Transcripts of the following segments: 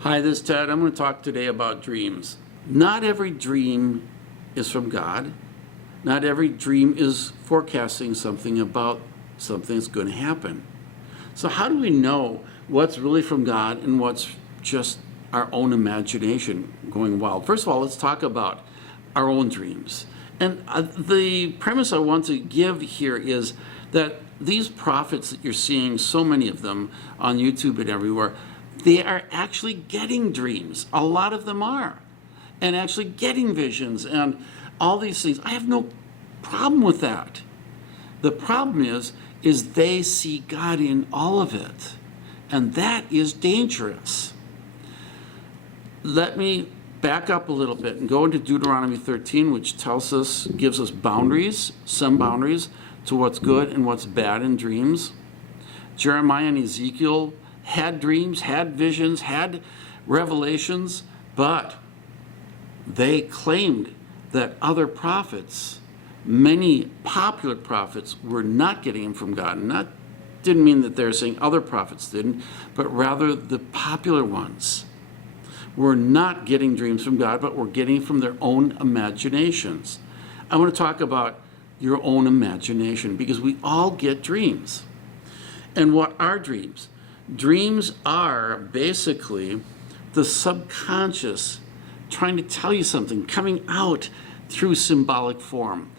Hi, this is Ted. I'm going to talk today about dreams. Not every dream is from God. Not every dream is forecasting something about something that's going to happen. So how do we know what's really from God and what's just our own imagination going wild? First of all, let's talk about our own dreams. And the premise I want to give here is that these prophets that you're seeing, so many of them on YouTube and everywhere, they are actually getting dreams. A lot of them are. And actually getting visions and all these things. I have no problem with that. The problem is they see God in all of it. And that is dangerous. Let me back up a little bit and go into Deuteronomy 13, which gives us boundaries, some boundaries to what's good and what's bad in dreams. Jeremiah and Ezekiel had dreams, had visions, had revelations, but they claimed that other prophets, many popular prophets, were not getting them from God. And that didn't mean that they're saying other prophets didn't, but rather the popular ones were not getting dreams from God, but were getting from their own imaginations. I want to talk about your own imagination, because we all get dreams. And what are dreams? Dreams are basically the subconscious trying to tell you something, coming out through symbolic form.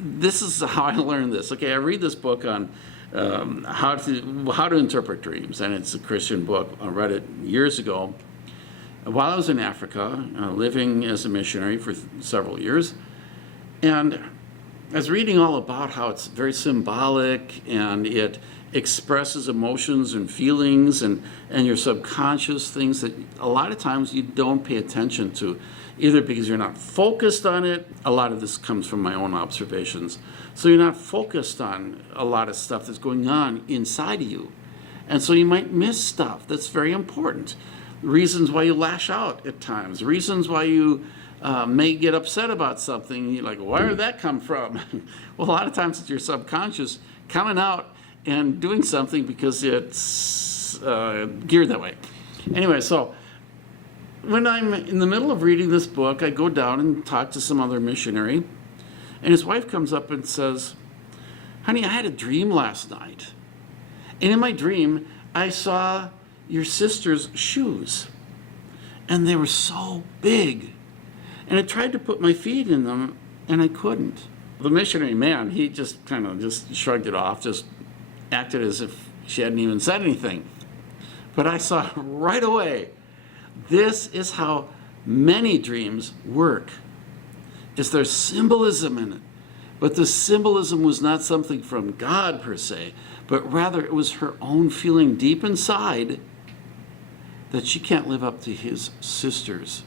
This is how I learned this. Okay, I read this book on how to interpret dreams, and it's a Christian book. I read it years ago while I was in Africa, living as a missionary for several years. And I was reading all about how it's very symbolic and it expresses emotions and feelings and your subconscious, things that a lot of times you don't pay attention to, either because you're not focused on it. A lot of this comes from my own observations. So you're not focused on a lot of stuff that's going on inside of you. And so you might miss stuff that's very important. Reasons why you lash out at times, reasons why you may get upset about something. You're like, where did that come from? Well, a lot of times it's your subconscious coming out and doing something because it's geared that way. Anyway, so when I'm in the middle of reading this book, I go down and talk to some other missionary, and his wife comes up and says, honey, I had a dream last night. And in my dream, I saw your sister's shoes, and they were so big. And I tried to put my feet in them, and I couldn't. The missionary man, he just kind of just shrugged it off, just acted as if she hadn't even said anything. But I saw right away, this is how many dreams work. There's symbolism in it. But the symbolism was not something from God per se, but rather it was her own feeling deep inside that she can't live up to his sister's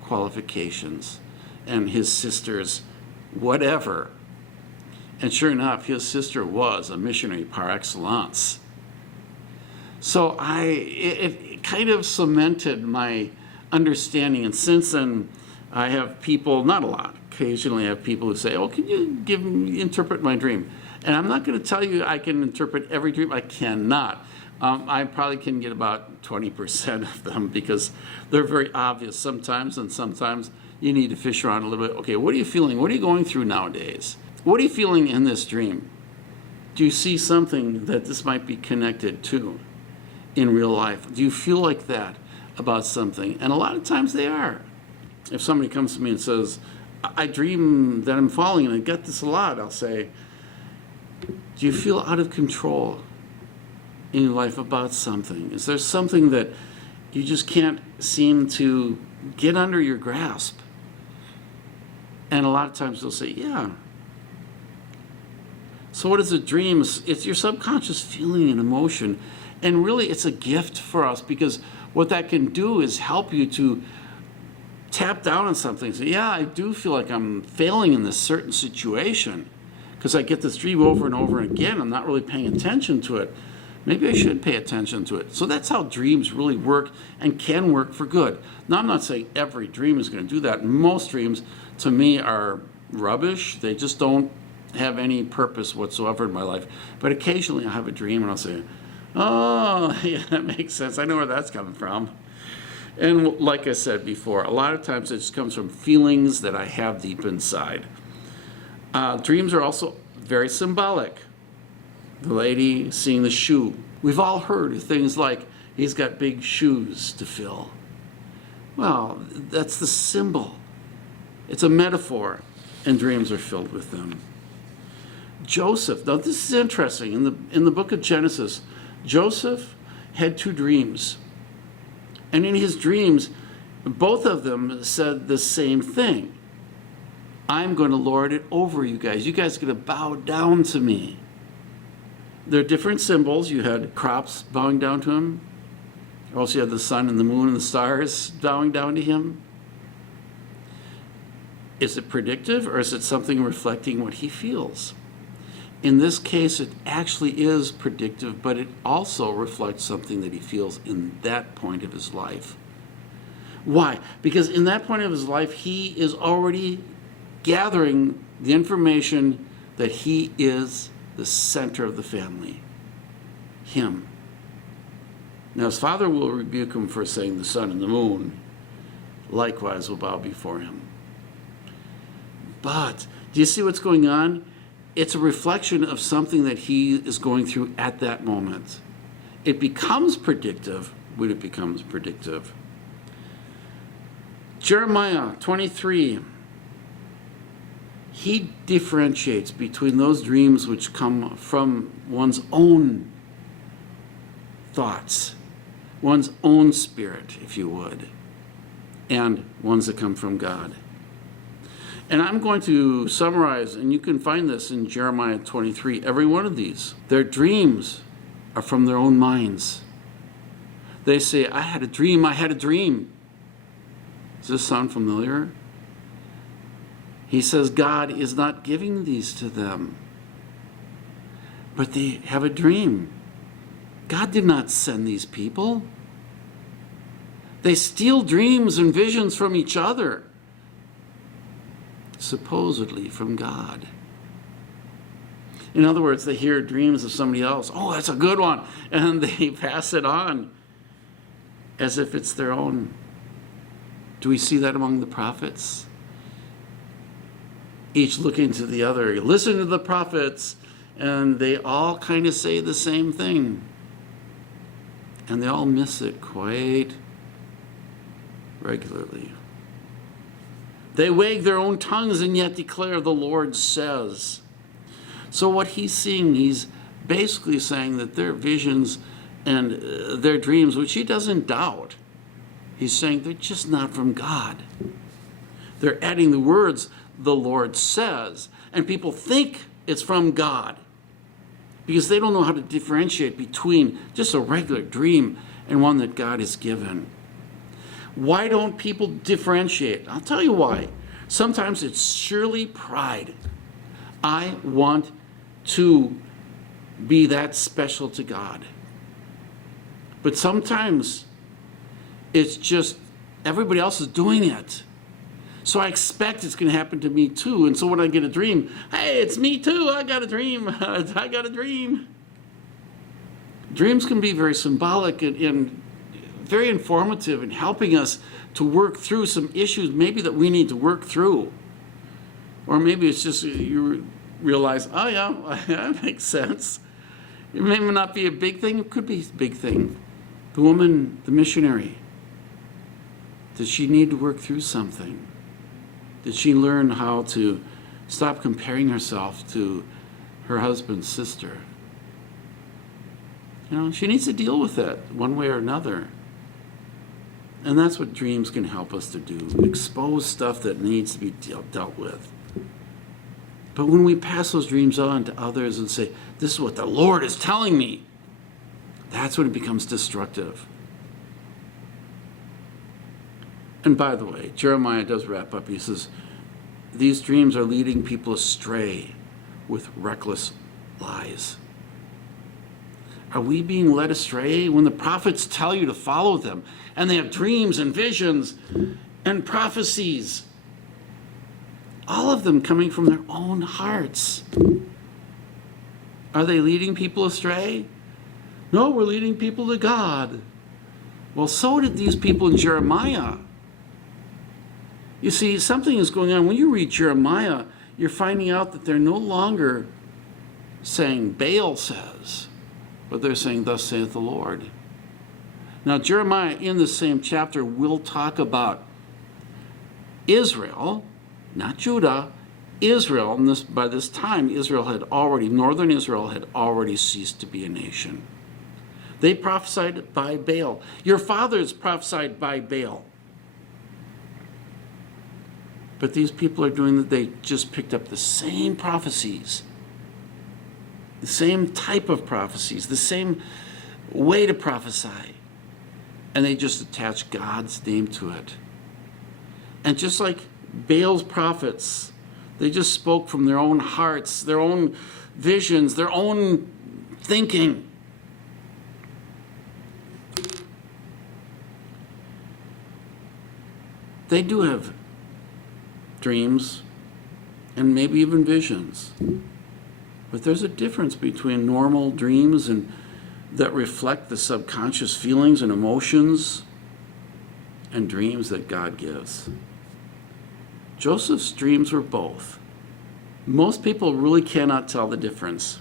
qualifications and his sister's whatever. And sure enough, his sister was a missionary par excellence. So it kind of cemented my understanding. And since then, I have people, not a lot, occasionally I have people who say, oh, can you interpret my dream? And I'm not going to tell you I can interpret every dream. I cannot. I probably can get about 20% of them because they're very obvious sometimes, and sometimes you need to fish around a little bit. Okay, what are you feeling? What are you going through nowadays? What are you feeling in this dream? Do you see something that this might be connected to in real life? Do you feel like that about something? And a lot of times they are. If somebody comes to me and says, I dream that I'm falling, and I get this a lot, I'll say, do you feel out of control in your life about something? Is there something that you just can't seem to get under your grasp? And a lot of times they'll say, yeah. So what is a dream? It's your subconscious feeling and emotion. And really it's a gift for us, because what that can do is help you to tap down on something. So yeah, I do feel like I'm failing in this certain situation because I get this dream over and over again. I'm not really paying attention to it. Maybe I should pay attention to it. So that's how dreams really work and can work for good. Now, I'm not saying every dream is going to do that. Most dreams, to me, are rubbish. They just don't have any purpose whatsoever in my life. But occasionally I have a dream and I'll say, Oh, yeah, that makes sense. I know where that's coming from. And like I said before, a lot of times it just comes from feelings that I have deep inside. Dreams are also very symbolic. The lady seeing the shoe. We've all heard of things like, he's got big shoes to fill. Well, that's the symbol. It's a metaphor, and dreams are filled with them. Joseph, now this is interesting. In the book of Genesis, Joseph had 2 dreams. And in his dreams, both of them said the same thing. I'm going to lord it over you guys. You guys are going to bow down to me. There are different symbols. You had crops bowing down to him. Also, you had the sun and the moon and the stars bowing down to him. Is it predictive, or is it something reflecting what he feels? In this case, it actually is predictive, but it also reflects something that he feels in that point of his life. Why? Because in that point of his life, he is already gathering the information that he is the center of the family. Him. Now, his father will rebuke him for saying the sun and the moon likewise will bow before him. But do you see what's going on? It's a reflection of something that he is going through at that moment. It becomes predictive when it becomes predictive. Jeremiah 23. He differentiates between those dreams which come from one's own thoughts, one's own spirit, if you would, and ones that come from God. And I'm going to summarize, and you can find this in Jeremiah 23, every one of these. Their dreams are from their own minds. They say, I had a dream, I had a dream. Does this sound familiar? He says God is not giving these to them, but they have a dream. God did not send these people. They steal dreams and visions from each other, supposedly from God. In other words, they hear dreams of somebody else. Oh, that's a good one. And they pass it on as if it's their own. Do we see that among the prophets? Each looking to the other. Listen to the prophets, and they all kind of say the same thing. And they all miss it quite regularly. They wag their own tongues and yet declare the Lord says. So what he's seeing, he's basically saying that their visions and their dreams, which he doesn't doubt, he's saying they're just not from God. They're adding the words, the Lord says, and people think it's from God because they don't know how to differentiate between just a regular dream and one that God has given. Why don't people differentiate? I'll tell you why. Sometimes it's surely pride. I want to be that special to God. But sometimes it's just everybody else is doing it. So I expect it's going to happen to me too. And so when I get a dream, hey, it's me too. I got a dream. I got a dream. Dreams can be very symbolic and very informative in helping us to work through some issues maybe that we need to work through. Or maybe it's just you realize, oh yeah, that makes sense. It may not be a big thing. It could be a big thing. The woman, the missionary, did she need to work through something? Did she learn how to stop comparing herself to her husband's sister? You know, she needs to deal with that one way or another. And that's what dreams can help us to do. Expose stuff that needs to be dealt with. But when we pass those dreams on to others and say, this is what the Lord is telling me, that's when it becomes destructive. And by the way, Jeremiah does wrap up. He says, these dreams are leading people astray with reckless lies. Are we being led astray when the prophets tell you to follow them and they have dreams and visions and prophecies? All of them coming from their own hearts. Are they leading people astray? No, we're leading people to God. Well, so did these people in Jeremiah. You see, something is going on. When you read Jeremiah, you're finding out that they're no longer saying Baal says, but they're saying thus saith the Lord. Now, Jeremiah in the same chapter will talk about Israel, not Judah, Israel. And by this time, northern Israel had already ceased to be a nation. They prophesied by Baal. Your fathers prophesied by Baal. But these people are doing that. They just picked up the same prophecies, the same type of prophecies, the same way to prophesy. And they just attach God's name to it. And just like Baal's prophets, they just spoke from their own hearts, their own visions, their own thinking. They do have dreams and maybe even visions. But there's a difference between normal dreams and that reflect the subconscious feelings and emotions and dreams that God gives. Joseph's dreams were both. Most people really cannot tell the difference.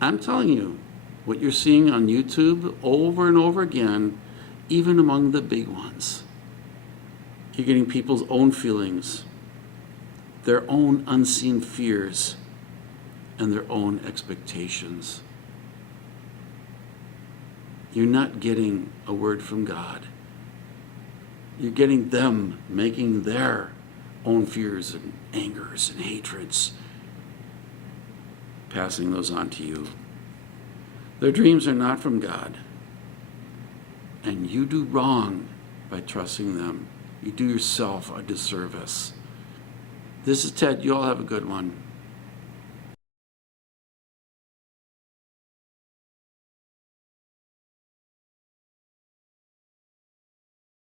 I'm telling you, what you're seeing on YouTube over and over again, even among the big ones, you're getting people's own feelings, their own unseen fears, and their own expectations. You're not getting a word from God. You're getting them making their own fears and angers and hatreds, passing those on to you. Their dreams are not from God. And you do wrong by trusting them. You do yourself a disservice. This is Ted. You all have a good one.